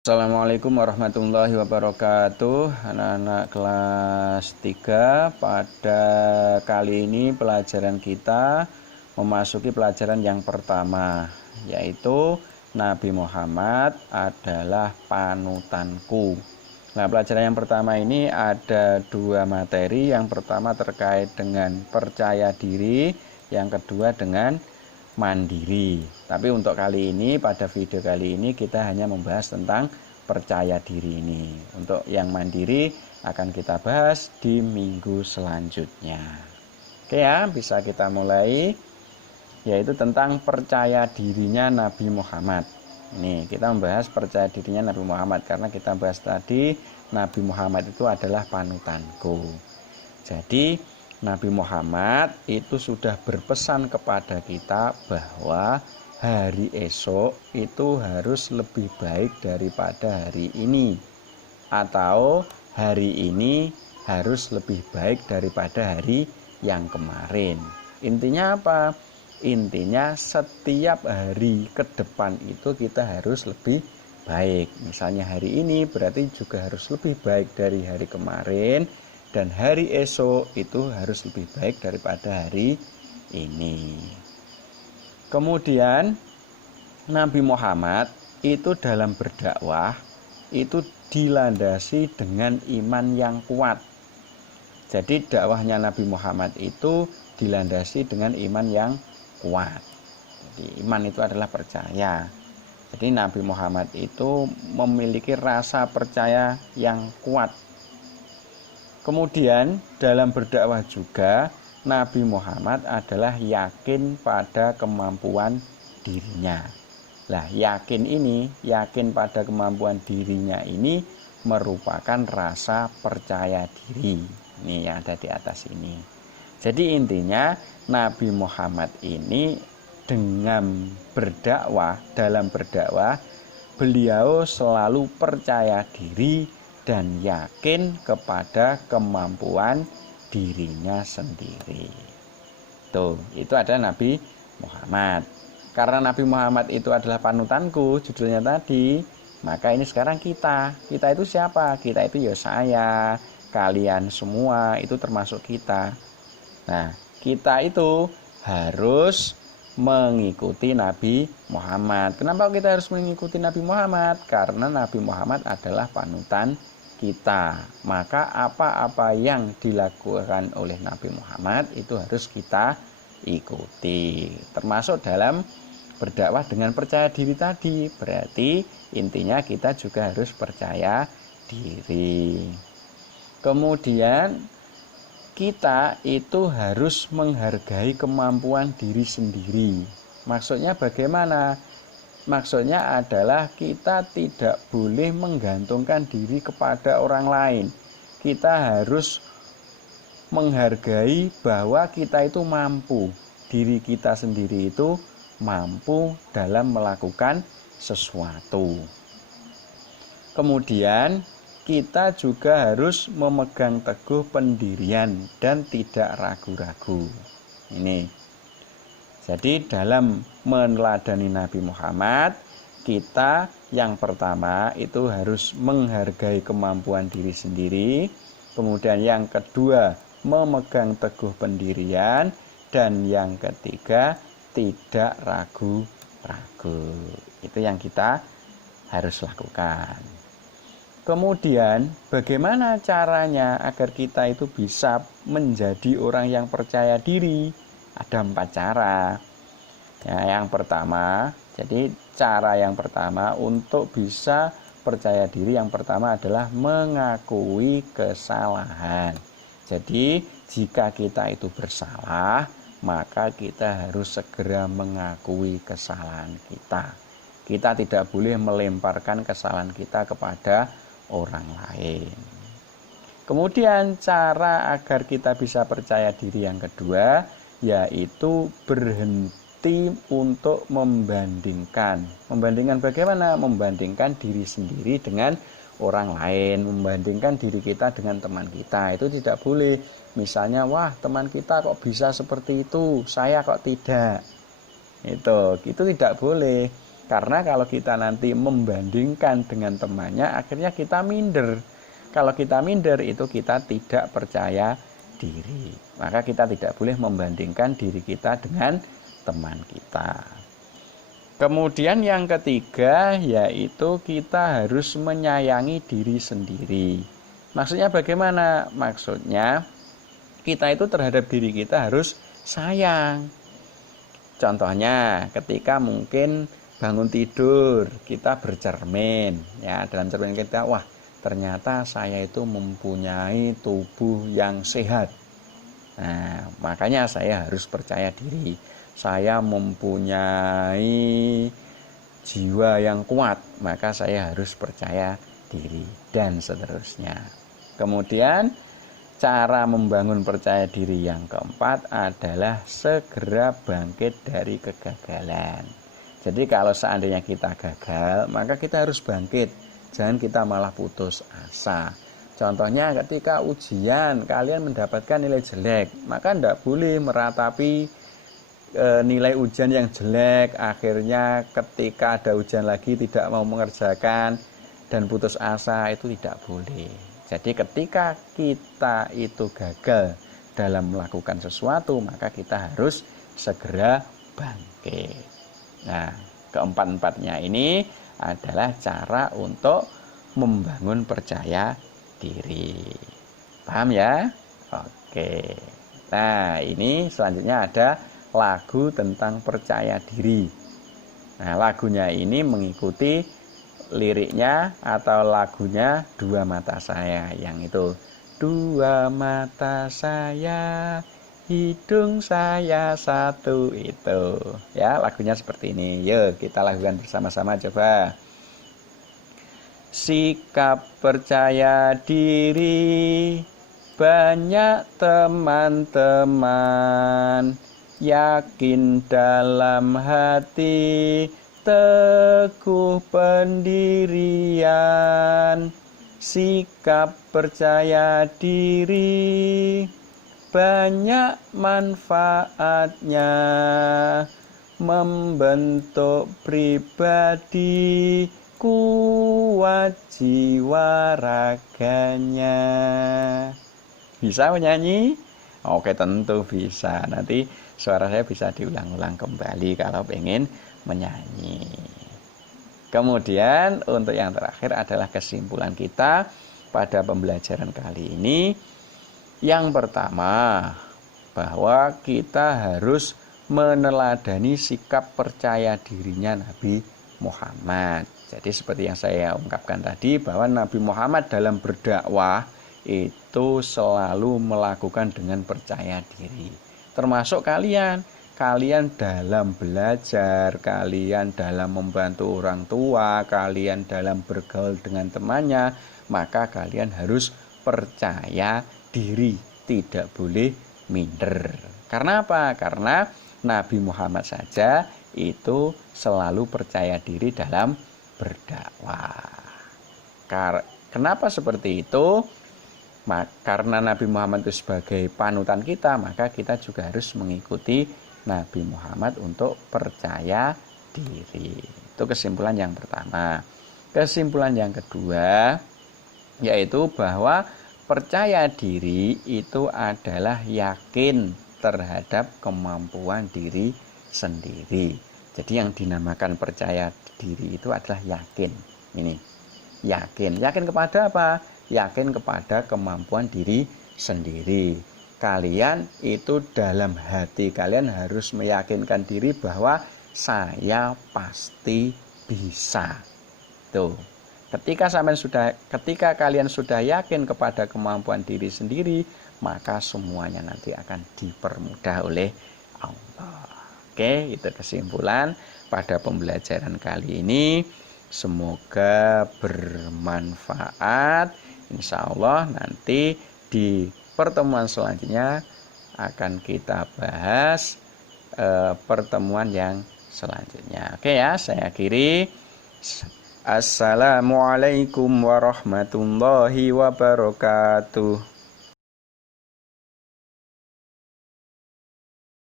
Assalamualaikum warahmatullahi wabarakatuh. Anak-anak kelas 3, pada kali ini pelajaran kita memasuki pelajaran yang pertama, yaitu Nabi Muhammad adalah panutanku. Nah, pelajaran yang pertama ini ada dua materi. Yang pertama terkait dengan percaya diri, yang kedua dengan mandiri. Tapi untuk kali ini, pada video kali ini kita hanya membahas tentang percaya diri ini. Untuk yang mandiri akan kita bahas di minggu selanjutnya. Oke ya, bisa kita mulai, yaitu tentang percaya dirinya Nabi Muhammad. Ini kita membahas percaya dirinya Nabi Muhammad karena kita bahas tadi Nabi Muhammad itu adalah panutanku. Jadi Nabi Muhammad itu sudah berpesan kepada kita bahwa hari esok itu harus lebih baik daripada hari ini, atau hari ini harus lebih baik daripada hari yang kemarin. Intinya apa? Intinya setiap hari ke depan itu kita harus lebih baik. Misalnya hari ini berarti juga harus lebih baik dari hari kemarin, dan hari esok itu harus lebih baik daripada hari ini. Kemudian Nabi Muhammad itu dalam berdakwah itu dilandasi dengan iman yang kuat. Jadi dakwahnya Nabi Muhammad itu dilandasi dengan iman yang kuat. Jadi iman itu adalah percaya. Jadi Nabi Muhammad itu memiliki rasa percaya yang kuat. Kemudian dalam berdakwah juga Nabi Muhammad adalah yakin pada kemampuan dirinya. Lah, yakin pada kemampuan dirinya ini merupakan rasa percaya diri. Ini yang ada di atas ini. Jadi intinya Nabi Muhammad ini dengan dalam berdakwah beliau selalu percaya diri dan yakin kepada kemampuan dirinya sendiri. Itu adalah Nabi Muhammad. Karena Nabi Muhammad itu adalah panutanku, judulnya tadi, maka ini sekarang kita itu siapa? Kita itu ya saya, kalian semua itu termasuk kita. Nah, kita itu harus mengikuti Nabi Muhammad. Kenapa kita harus mengikuti Nabi Muhammad? Karena Nabi Muhammad adalah panutan kita. Maka apa-apa yang dilakukan oleh Nabi Muhammad itu harus kita ikuti. Termasuk dalam berdakwah dengan percaya diri tadi. Berarti intinya kita juga harus percaya diri. Kemudian kita itu harus menghargai kemampuan diri sendiri. Maksudnya bagaimana? Maksudnya adalah kita tidak boleh menggantungkan diri kepada orang lain. Kita harus menghargai bahwa kita itu mampu. Diri kita sendiri itu mampu dalam melakukan sesuatu. Kemudian kita juga harus memegang teguh pendirian dan tidak ragu-ragu. Ini. Jadi dalam meneladani Nabi Muhammad, kita yang pertama itu harus menghargai kemampuan diri sendiri. Kemudian yang kedua, memegang teguh pendirian. Dan yang ketiga, tidak ragu-ragu. Itu yang kita harus lakukan. Kemudian bagaimana caranya agar kita itu bisa menjadi orang yang percaya diri? Ada 4 cara. Ya, yang pertama, jadi cara yang pertama untuk bisa percaya diri yang pertama adalah mengakui kesalahan. Jadi jika kita itu bersalah, maka kita harus segera mengakui kesalahan kita. Kita tidak boleh melemparkan kesalahan kita kepada orang lain. Kemudian cara agar kita bisa percaya diri yang kedua, yaitu berhenti untuk membandingkan. Membandingkan bagaimana? Membandingkan diri sendiri dengan orang lain, membandingkan diri kita dengan teman kita. Itu tidak boleh. Misalnya, wah teman kita kok bisa seperti itu, saya kok tidak. Itu tidak boleh. Karena kalau kita nanti membandingkan dengan temannya, akhirnya kita minder. Kalau kita minder, itu kita tidak percaya diri. Maka kita tidak boleh membandingkan diri kita dengan teman kita. Kemudian yang ketiga, yaitu kita harus menyayangi diri sendiri. Maksudnya bagaimana? Maksudnya kita itu terhadap diri kita harus sayang. Contohnya ketika mungkin bangun tidur, kita bercermin, ya, dalam cermin kita, wah, ternyata saya itu mempunyai tubuh yang sehat. Nah, makanya saya harus percaya diri. Saya mempunyai jiwa yang kuat, maka saya harus percaya diri, dan seterusnya. Kemudian cara membangun percaya diri yang keempat adalah segera bangkit dari kegagalan. Jadi kalau seandainya kita gagal, maka kita harus bangkit. Jangan kita malah putus asa. Contohnya ketika ujian kalian mendapatkan nilai jelek, maka tidak boleh meratapi nilai ujian yang jelek. Akhirnya ketika ada ujian lagi tidak mau mengerjakan dan putus asa, itu tidak boleh. Jadi ketika kita itu gagal dalam melakukan sesuatu, maka kita harus segera bangkit. Nah, keempat-empatnya ini adalah cara untuk membangun percaya diri. Paham ya? Oke. Nah, ini selanjutnya ada lagu tentang percaya diri. Nah, lagunya ini mengikuti liriknya atau lagunya Dua Mata Saya, yang itu dua mata saya, hidung saya satu, itu ya, lagunya seperti ini. Yuk kita lakukan bersama-sama coba. Sikap percaya diri, banyak teman-teman, yakin dalam hati, teguh pendirian. Sikap percaya diri, banyak manfaatnya, membentuk pribadi, kuat jiwa raganya. Bisa menyanyi? Oke, tentu bisa. Nanti suara saya bisa diulang-ulang kembali kalau pengen menyanyi. Kemudian untuk yang terakhir adalah kesimpulan kita pada pembelajaran kali ini. Yang pertama, bahwa kita harus meneladani sikap percaya dirinya Nabi Muhammad. Jadi seperti yang saya ungkapkan tadi, bahwa Nabi Muhammad dalam berdakwah itu selalu melakukan dengan percaya diri. Termasuk kalian dalam belajar, kalian dalam membantu orang tua, kalian dalam bergaul dengan temannya, maka kalian harus percaya diri, tidak boleh minder. Karena apa? Karena Nabi Muhammad saja itu selalu percaya diri dalam berdakwah. Kenapa seperti itu? Karena Nabi Muhammad itu sebagai panutan kita, maka kita juga harus mengikuti Nabi Muhammad untuk percaya diri. Itu kesimpulan yang pertama. Kesimpulan yang kedua, yaitu bahwa percaya diri itu adalah yakin terhadap kemampuan diri sendiri. Jadi yang dinamakan percaya diri itu adalah yakin. Ini, yakin. Yakin kepada apa? Yakin kepada kemampuan diri sendiri. Kalian itu dalam hati kalian harus meyakinkan diri bahwa saya pasti bisa. Tuh. Ketika kalian sudah yakin kepada kemampuan diri sendiri, maka semuanya nanti akan dipermudah oleh Allah. Oke, itu kesimpulan pada pembelajaran kali ini. Semoga bermanfaat. Insya Allah nanti di pertemuan selanjutnya akan kita bahas pertemuan yang selanjutnya. Oke ya, saya akhiri. Assalamualaikum warahmatullahi wabarakatuh.